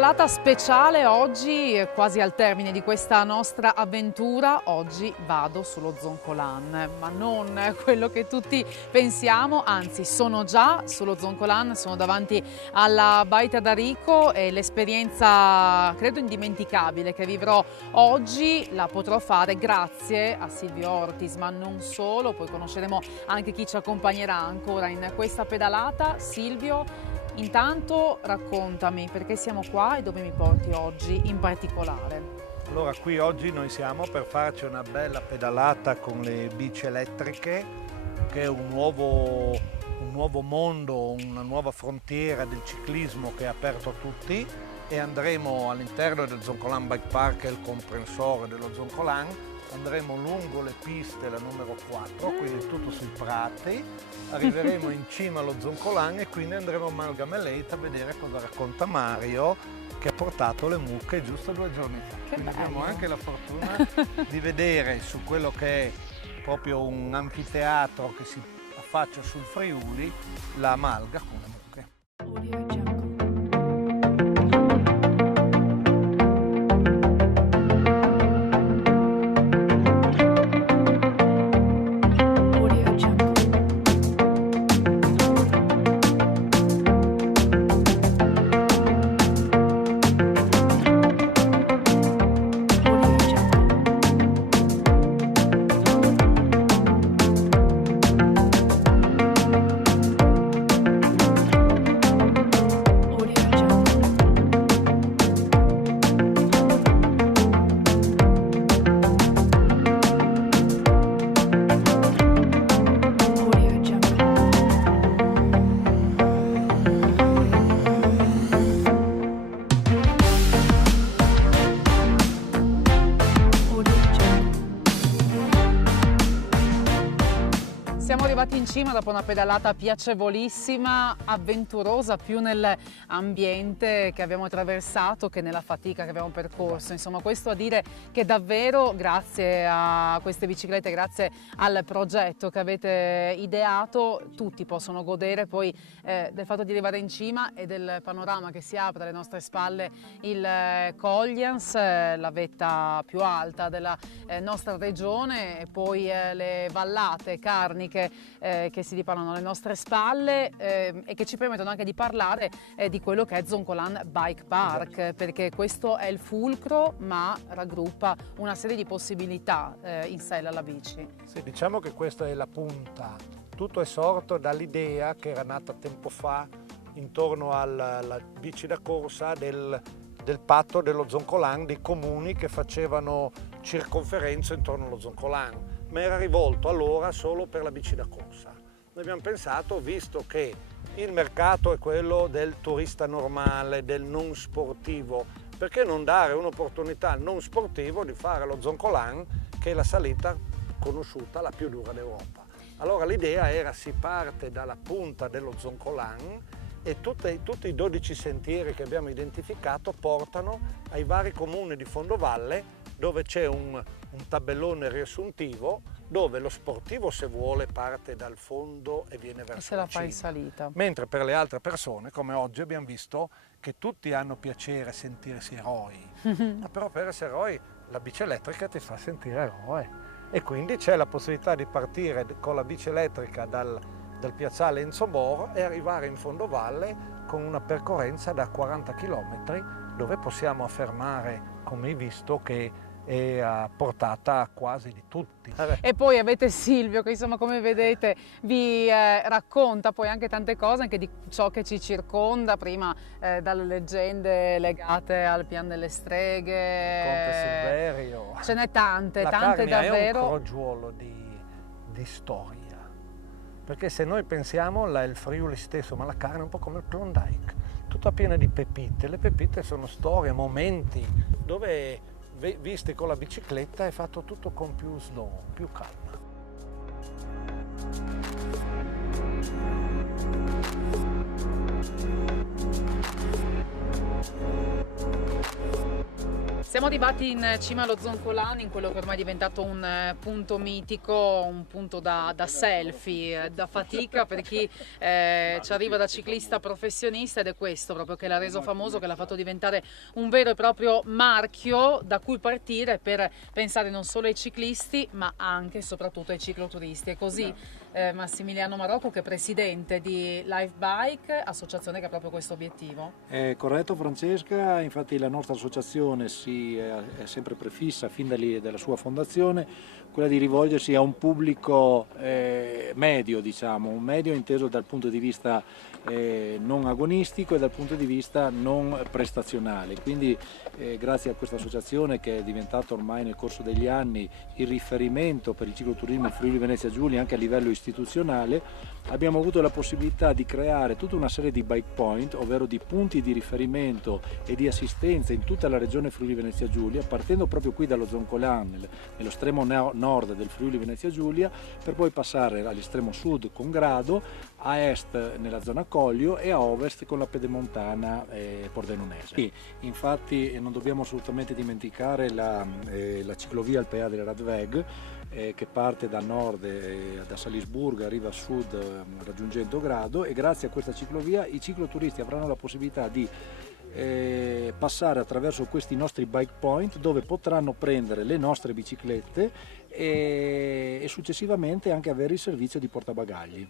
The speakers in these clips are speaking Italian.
pedalata speciale oggi, quasi al termine di questa nostra avventura. Oggi vado sullo Zoncolan, ma non quello che tutti pensiamo, anzi sono già sullo Zoncolan, sono davanti alla Baita d'Arico e l'esperienza credo indimenticabile che vivrò oggi la potrò fare grazie a Silvio Ortis, ma non solo, poi conosceremo anche chi ci accompagnerà ancora in questa pedalata. Silvio, intanto raccontami perché siamo qua e dove mi porti oggi in particolare. Allora, qui oggi noi siamo per farci una bella pedalata con le bici elettriche, che è un nuovo mondo, una nuova frontiera del ciclismo che è aperto a tutti, e andremo all'interno del Zoncolan Bike Park, che è il comprensore dello Zoncolan. Andremo lungo le piste, la numero 4, quindi tutto sui prati, arriveremo in cima allo Zoncolan e quindi andremo a Malgamelate a vedere cosa racconta Mario, che ha portato le mucche giusto 2 giorni fa. Che quindi bello. abbiamo anche la fortuna di vedere su quello che è proprio un anfiteatro che si affaccia sul Friuli, la malga con le mucche. Siamo arrivati in cima dopo una pedalata piacevolissima, avventurosa, più nell'ambiente che abbiamo attraversato che nella fatica che abbiamo percorso. Insomma, questo a dire che davvero grazie a queste biciclette, grazie al progetto che avete ideato, tutti possono godere poi del fatto di arrivare in cima e del panorama che si apre alle nostre spalle, il Coglians, la vetta più alta della nostra regione, e poi le vallate carniche che si dipanano alle nostre spalle e che ci permettono anche di parlare di quello che è Zoncolan Bike Park, perché questo è il fulcro, ma raggruppa una serie di possibilità in sé alla bici. Sì, diciamo che questa è la punta. Tutto è sorto dall'idea che era nata tempo fa intorno alla bici da corsa del patto dello Zoncolan, dei comuni che facevano circonferenza intorno allo Zoncolan, ma era rivolto allora solo per la bici da corsa. Noi abbiamo pensato, visto che il mercato è quello del turista normale, del non sportivo, perché non dare un'opportunità al non sportivo di fare lo Zoncolan, che è la salita conosciuta la più dura d'Europa. Allora l'idea era: si parte dalla punta dello Zoncolan e tutti i 12 sentieri che abbiamo identificato portano ai vari comuni di fondovalle, dove c'è un tabellone riassuntivo dove lo sportivo, se vuole, parte dal fondo e viene verso se la fa in cima. salita. Mentre per le altre persone, come oggi abbiamo visto, che tutti hanno piacere a sentirsi eroi, ma però per essere eroi la bici elettrica ti fa sentire eroe, e quindi c'è la possibilità di partire con la bici elettrica dal piazzale Enzo Moro e arrivare in fondovalle con una percorrenza da 40 km, dove possiamo affermare, come hai visto, che è a portata quasi di tutti. E poi avete Silvio che, insomma, come vedete vi racconta poi anche tante cose anche di ciò che ci circonda, prima dalle leggende legate al Pian delle Streghe, Conte Silverio. Ce n'è tante Carnia davvero. è un crogiuolo di storia, perché se noi pensiamo là è il Friuli stesso, ma la Carnia è un po' come il Klondike, tutta piena di pepite. Le pepite sono storie, momenti dove, visti con la bicicletta, è fatto tutto con più slow, più calma. Siamo arrivati in cima allo Zoncolan, in quello che ormai è diventato un punto mitico, un punto da selfie, da fatica per chi ci arriva da ciclista professionista, ed è questo proprio che l'ha reso famoso, che l'ha fatto diventare un vero e proprio marchio da cui partire per pensare non solo ai ciclisti ma anche e soprattutto ai cicloturisti. È così Massimiliano Marocco, che è presidente di Life Bike, associazione che ha proprio questo obiettivo. È corretto Francesca, infatti la nostra associazione è sempre prefissa fin dalla sua fondazione quella di rivolgersi a un pubblico medio, diciamo, un medio inteso dal punto di vista non agonistico e dal punto di vista non prestazionale. Quindi grazie a questa associazione, che è diventata ormai nel corso degli anni il riferimento per il cicloturismo in Friuli Venezia Giulia anche a livello istituzionale, abbiamo avuto la possibilità di creare tutta una serie di bike point, ovvero di punti di riferimento e di assistenza in tutta la regione Friuli Venezia Giulia, partendo proprio qui dallo Zoncolan, nello estremo nord del Friuli Venezia Giulia, per poi passare all'estremo sud con Grado, a est nella zona Collio e a ovest con la Pedemontana Pordenonese. E infatti non dobbiamo assolutamente dimenticare la ciclovia Alpea del Radweg, che parte da nord, da Salisburgo, arriva a sud raggiungendo Grado, e grazie a questa ciclovia i cicloturisti avranno la possibilità di passare attraverso questi nostri bike point, dove potranno prendere le nostre biciclette e successivamente anche avere il servizio di portabagagli.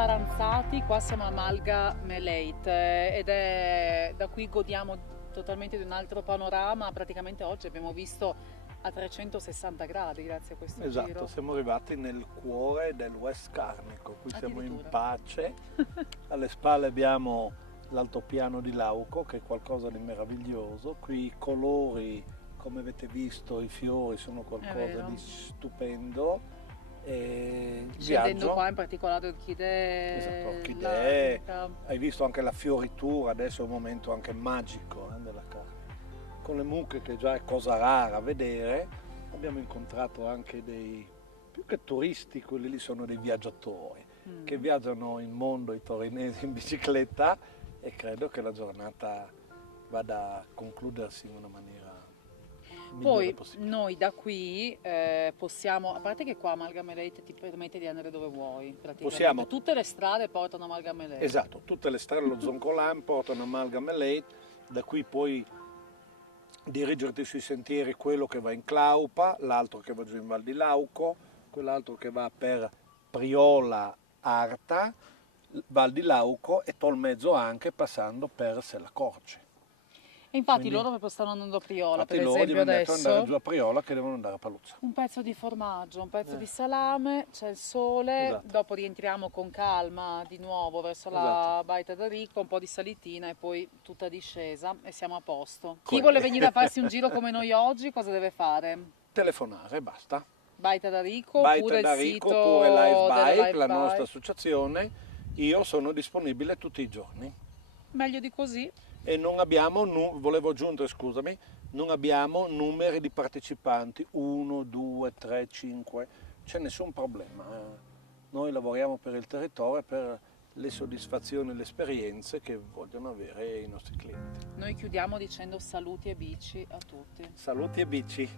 Paranzati, qua siamo a Malga Meleit ed è da qui godiamo totalmente di un altro panorama. Praticamente oggi abbiamo visto a 360 gradi grazie a questo Esatto, giro. siamo arrivati nel cuore del West Carnico, qui siamo in Addirittura. pace, alle spalle abbiamo l'altopiano di Lauco che è qualcosa di meraviglioso, qui i colori, come avete visto, i fiori sono qualcosa vero. di stupendo. E il Scendendo viaggio, qua in particolare orchidee, esatto, orchidee, l'arnica. hai visto anche la fioritura, adesso è un momento anche magico della carne. Con le mucche che già è cosa rara vedere, abbiamo incontrato anche dei, più che turisti, quelli lì sono dei viaggiatori che viaggiano il mondo, i torinesi in bicicletta, e credo che la giornata vada a concludersi in una maniera migliore Poi possibile. noi da qui possiamo, a parte che qua a Malga Meleit ti permette di andare dove vuoi, praticamente. Possiamo. Tutte le strade portano a Malga Meleit. Esatto, tutte le strade dello Zoncolan portano a Malga Meleit, da qui puoi dirigerti sui sentieri, quello che va in Claupa, l'altro che va giù in Val di Lauco, quell'altro che va per Priola, Arta, Val di Lauco e Tolmezzo anche passando per Sellacorce. E infatti Quindi- loro proprio stanno andando a Priola, Infatti per loro esempio devono andare giù adesso. a Priola che devono andare a Paluzza. Un pezzo di formaggio, un pezzo di salame, c'è il sole, Esatto. dopo rientriamo con calma di nuovo verso la Esatto. Baita d'Arico, un po' di salitina e poi tutta discesa e siamo a posto. Chi Quelli. vuole venire a farsi un giro come noi oggi, cosa deve fare? Telefonare, basta. Baita d'Arico Baita oppure il d'Arico sito oppure Live delle Bike, Live la Bike. nostra associazione, io sono disponibile tutti i giorni. Meglio di così. E non abbiamo, volevo aggiungere, scusami, non abbiamo numeri di partecipanti, 1, 2, 3, 5, c'è nessun problema. Noi lavoriamo per il territorio e per le soddisfazioni e le esperienze che vogliono avere i nostri clienti. Noi chiudiamo dicendo saluti e bici a tutti. Saluti e bici!